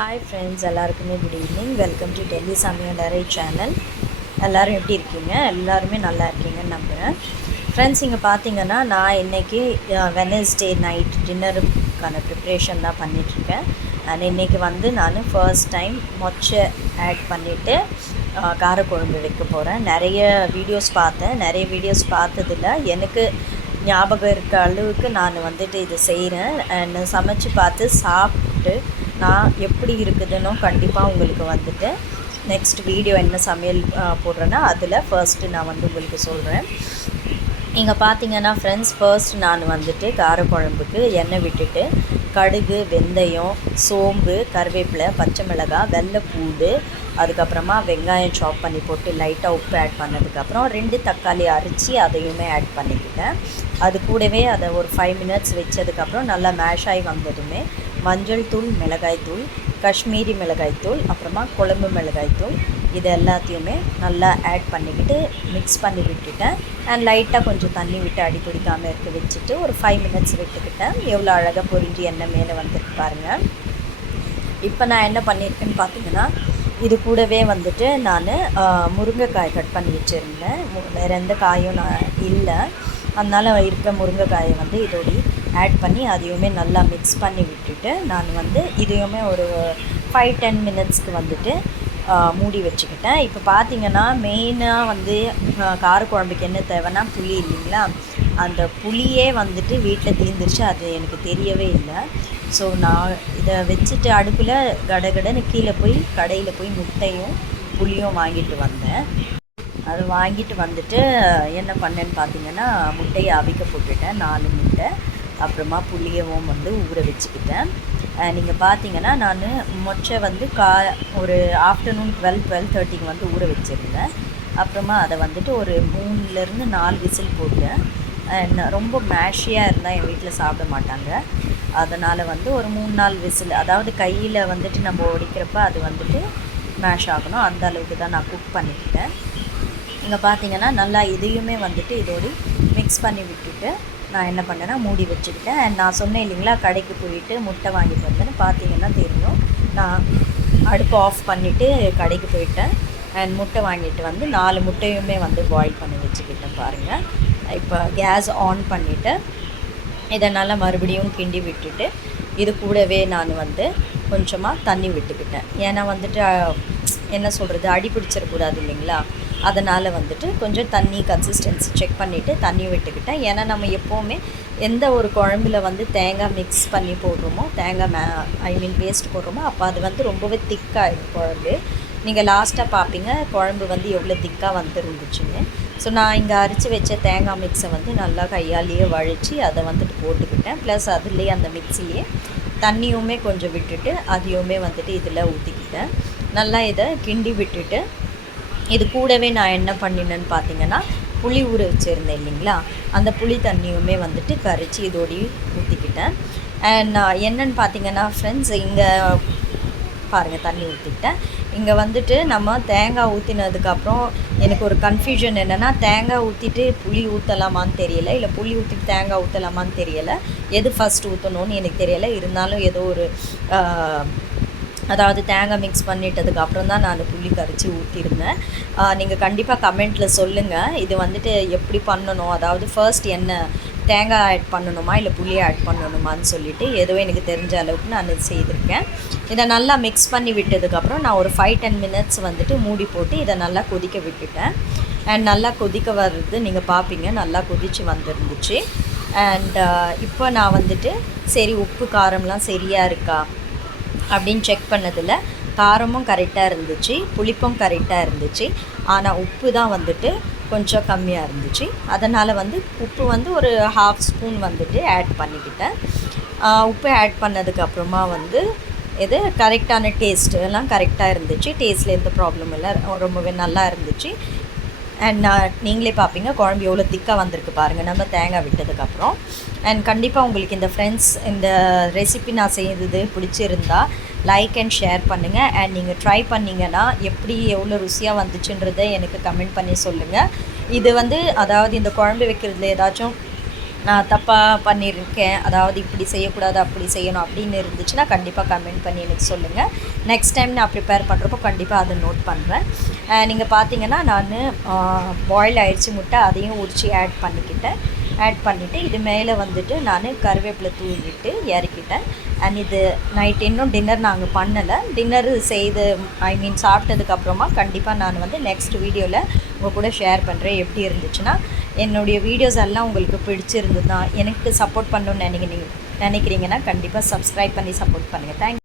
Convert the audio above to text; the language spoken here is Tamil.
ஹாய் ஃப்ரெண்ட்ஸ், எல்லாருக்குமே good evening. Welcome to Delhi சமையலறை சேனல். எல்லோரும் எப்படி இருக்கீங்க? எல்லாருமே நல்லா இருக்கீங்கன்னு நம்புகிறேன். ஃப்ரெண்ட்ஸ், இங்கே பார்த்தீங்கன்னா நான் இன்றைக்கி வெனஸ்டே நைட் டின்னருக்கான ப்ரிப்ரேஷன் தான் பண்ணிகிட்ருக்கேன். அண்ட் இன்றைக்கி நான் ஃபர்ஸ்ட் டைம் மொச்சை ஆட் பண்ணிவிட்டு காரக்குழம்பு வைக்க போகிறேன். நிறைய வீடியோஸ் பார்த்ததில் எனக்கு ஞாபகம் இருக்க அளவுக்கு நான் இதை செய்கிறேன். அண்ட் சமைச்சு பார்த்து சாப்பிட்டு நான் எப்படி இருக்குதுன்னு கண்டிப்பாக உங்களுக்கு நெக்ஸ்ட் வீடியோ என்ன சமையல் போடுறேன்னா அதில் ஃபர்ஸ்ட்டு நான் உங்களுக்கு சொல்கிறேன். இங்கே பார்த்தீங்கன்னா ஃப்ரெண்ட்ஸ், ஃபர்ஸ்ட் நான் காரக்குழம்புக்கு எண்ணெய் விட்டுட்டு கடுகு, வெந்தயம், சோம்பு, கருவேப்பிலை, பச்சை மிளகாய், வெள்ளைப்பூடு, அதுக்கப்புறமா வெங்காயம் சாப் பண்ணி போட்டு லைட்டாக உப்பு ஆட் பண்ணதுக்கப்புறம் 2 தக்காளி அரைச்சி அதையுமே ஆட் பண்ணிக்கிட்டேன். அது கூடவே அதை ஒரு 5 மினிட்ஸ் வச்சதுக்கப்புறம் நல்லா மேஷ் ஆகி வந்ததுமே மஞ்சள் தூள், மிளகாய் தூள், காஷ்மீரி மிளகாய் தூள், அப்புறமா குழம்பு மிளகாய் தூள், இது எல்லாத்தையுமே நல்லா ஆட் பண்ணிக்கிட்டு மிக்ஸ் பண்ணி விட்டுட்டேன். அண்ட் லைட்டாக கொஞ்சம் தண்ணி விட்டு அடி பிடிக்காமல் இருக்க வச்சுட்டு ஒரு 5 மினிட்ஸ் விட்டுக்கிட்டேன். எவ்வளோ அழகாக பொரிஞ்சு எண்ணெய் மேலே வந்துருக்கு பாருங்கள். இப்போ நான் என்ன பண்ணியிருக்கேன்னு பார்த்தீங்கன்னா, இது கூடவே நான் முருங்கைக்காய் கட் பண்ணி வச்சுருந்தேன். வேறு எந்த காயும் நான் இல்லை, அதனால் இருக்கிற முருங்கைக்காயை இதோடு ஆட் பண்ணி அதையுமே நல்லா மிக்ஸ் பண்ணி விட்டுட்டு நான் இதையுமே ஒரு 5-10 மினிட்ஸ்க்கு மூடி வச்சுக்கிட்டேன். இப்போ பார்த்தீங்கன்னா மெயினாக காரக்குழம்புக்கு என்ன தேவைன்னா புளி இல்லைங்களா, அந்த புளியே வீட்டில் தீர்ந்துருச்சு. அது எனக்கு தெரியவே இல்லை. ஸோ நான் இதை வச்சுட்டு அடுப்பில் கடகடன்னு கீழே போய் கடையில் போய் முட்டையும் புளியும் வாங்கிட்டு வந்தேன். அது வாங்கிட்டு என்ன பண்ணேன்னு பார்த்தீங்கன்னா, முட்டையை அவிக்க போட்டுட்டேன் 4 முட்டை. அப்புறமா புளியவும் ஊற வச்சுக்கிட்டேன். நீங்கள் பார்த்தீங்கன்னா நான் மொச்சை ஒரு ஆஃப்டர்நூன் 12-12:30 ஊற வச்சுருந்தேன். அப்புறமா அதை ஒரு 3லேருந்து 4 விசில் போட்டேன். ரொம்ப மேஷியாக இருந்தால் என் வீட்டில் சாப்பிட மாட்டாங்க. அதனால் ஒரு 3-4 விசில், அதாவது கையில் நம்ம ஒடிக்கிறப்ப அது மேஷ் ஆகணும், அந்த அளவுக்கு தான் நான் குக் பண்ணிக்கிட்டேன். இங்கே பார்த்தீங்கன்னா நல்லா இதையுமே இதோடு மிக்ஸ் பண்ணி விட்டுட்டு நான் என்ன பண்ணேன்னா மூடி வச்சுக்கிட்டேன். அண்ட் நான் சொன்னேன் இல்லைங்களா, கடைக்கு போயிட்டு முட்டை வாங்கிட்டு வந்தேன்னு பார்த்தீங்கன்னா தெரியும். நான் அடுப்பு ஆஃப் பண்ணிவிட்டு கடைக்கு போயிட்டேன். அண்ட் முட்டை வாங்கிட்டு 4 முட்டையுமே பாயில் பண்ணி வச்சுக்கிட்டேன் பாருங்கள். இப்போ கேஸ் ஆன் பண்ணிவிட்டு இதை நல்லா மறுபடியும் கிண்டி விட்டுட்டு இது கூடவே நான் கொஞ்சமாக தண்ணி விட்டுக்கிட்டேன். ஏன்னா என்ன சொல்கிறது, அடி பிடிச்சிடக்கூடாது இல்லைங்களா, அதனால் கொஞ்சம் தண்ணி கன்சிஸ்டன்சி செக் பண்ணிவிட்டு தண்ணி விட்டுக்கிட்டேன். ஏன்னா நம்ம எப்போவுமே எந்த ஒரு குழம்புல தேங்காய் மிக்ஸ் பண்ணி போடுறோமோ, தேங்காய் பேஸ்ட் போடுறோமோ, அப்போ அது ரொம்பவே திக்காகிடும் குழம்பு. நீங்கள் லாஸ்ட்டாக பார்ப்பீங்க குழம்பு எவ்வளோ திக்காக வந்துருந்துச்சுன்னு. ஸோ நான் இங்கே அரைச்சி வச்ச தேங்காய் மிக்ஸை நல்லா கையாலேயே வழித்து அதை போட்டுக்கிட்டேன். ப்ளஸ் அதுலேயே அந்த மிக்ஸிலேயே தண்ணியுமே கொஞ்சம் விட்டுட்டு அதையுமே இதில் ஊற்றிக்கிட்டேன். நல்லா இதை கிண்டி விட்டுட்டு இது கூடவே நான் என்ன பண்ணினேன்னு பார்த்தீங்கன்னா, புளி ஊற வச்சுருந்தேன் இல்லைங்களா, அந்த புளி தண்ணியுமே கரைச்சி இதோடய ஊற்றிக்கிட்டேன். அண்ட் என்னென்னு பார்த்தீங்கன்னா ஃப்ரெண்ட்ஸ், இங்கே பாருங்கள் தண்ணி ஊற்றிக்கிட்டேன். இங்கே நம்ம தேங்காய் ஊற்றினதுக்கப்புறம் எனக்கு ஒரு கன்ஃபியூஷன் என்னென்னா, தேங்காய் ஊற்றிட்டு புளி ஊற்றலாமான்னு தெரியலை, இல்லை புளி ஊற்றிட்டு தேங்காய் ஊற்றலாமான்னு தெரியலை, எது ஃபஸ்ட் ஊற்றணும்னு எனக்கு தெரியலை. இருந்தாலும் ஏதோ ஒரு அதாவது தேங்காய் மிக்ஸ் பண்ணிட்டதுக்கப்புறம் தான் நான் புளி கரைச்சி ஊற்றிருந்தேன். நீங்கள் கண்டிப்பாக கமெண்ட்டில் சொல்லுங்கள், இது எப்படி பண்ணணும், அதாவது ஃபர்ஸ்ட் என்ன தேங்காய் ஆட் பண்ணணுமா இல்லை புளியை ஆட் பண்ணணுமான்னு சொல்லிவிட்டு ஏதோ எனக்கு தெரிஞ்ச அளவுக்கு நான் இது செய்திருக்கேன். இதை நல்லா மிக்ஸ் பண்ணி விட்டதுக்கப்புறம் நான் ஒரு 5-10 மினிட்ஸ் மூடி போட்டு இதை நல்லா கொதிக்க விட்டுட்டேன். அண்ட் நல்லா கொதிக்க வர்றது நீங்கள் பார்ப்பீங்க, நல்லா கொதித்து வந்துருந்துச்சு. அண்ட் இப்போ நான் சரி உப்பு காரம்லாம் சரியாக இருக்கா அப்படின்னு செக் பண்ணதில் காரமும் கரெக்டாக இருந்துச்சு, புளிப்பும் கரெக்டாக இருந்துச்சு. ஆனால் உப்பு தான் கொஞ்சம் கம்மியாக இருந்துச்சு. அதனால் உப்பு ஒரு 1/2 ஸ்பூன் ஆட் பண்ணிக்கிட்டேன். உப்பு ஆட் பண்ணதுக்கப்புறமா இது கரெக்டான டேஸ்ட்டு எல்லாம் கரெக்டாக இருந்துச்சு. டேஸ்ட்டில் எந்த ப்ராப்ளமும் இல்லை, ரொம்பவே நல்லா இருந்துச்சு. அண்ட் நீங்களே பார்ப்பீங்க குழம்பு எவ்வளோ திக்காக வந்திருக்கு பாருங்கள் நம்ம தேங்காய் விட்டதுக்கப்புறம். அண்ட் கண்டிப்பாக உங்களுக்கு இந்த ரெசிபி நான் செய்தது பிடிச்சிருந்தா லைக் அண்ட் ஷேர் பண்ணுங்கள். அண்ட் நீங்கள் ட்ரை பண்ணிங்கன்னா எப்படி எவ்வளோ ருசியாக வந்துச்சுன்றதை எனக்கு கமெண்ட் பண்ணி சொல்லுங்கள். இது அதாவது இந்த குழம்பு வைக்கிறதுல ஏதாச்சும் நான் தப்பாக பண்ணியிருக்கேன், அதாவது இப்படி செய்யக்கூடாது அப்படி செய்யணும் அப்படின்னு இருந்துச்சுன்னா கண்டிப்பாக கமெண்ட் பண்ணி எனக்கு சொல்லுங்கள். நெக்ஸ்ட் டைம் நான் ப்ரிப்பேர் பண்ணுறப்போ கண்டிப்பாக அதை நோட் பண்ணுறேன். நீங்கள் பார்த்தீங்கன்னா நான் பாயில் ஆகிடுச்சி முட்டை, அதையும் உரித்து ஆட் பண்ணிவிட்டு இது மேலே வந்துட்டு நான் கருவேப்பிலை தூவிட்டு இறக்கிட்டேன். அண்ட் இது நைட் இன்னும் டின்னர் நாங்கள் பண்ணலை. டின்னர் செய்து சாப்பிட்டதுக்கப்புறமா கண்டிப்பாக நான் வந்து நெக்ஸ்ட் வீடியோவில் உங்கள் கூட ஷேர் பண்ணுறேன் எப்படி இருந்துச்சுன்னா. என்னுடைய வீடியோஸ் எல்லாம் உங்களுக்கு பிடிச்சிருந்ததுன்னா, எனக்கு சப்போர்ட் பண்ணணுன்னு நினைக்கிறீங்கன்னா கண்டிப்பாக சப்ஸ்கிரைப் பண்ணி சப்போர்ட் பண்ணுங்கள். தேங்க்யூ.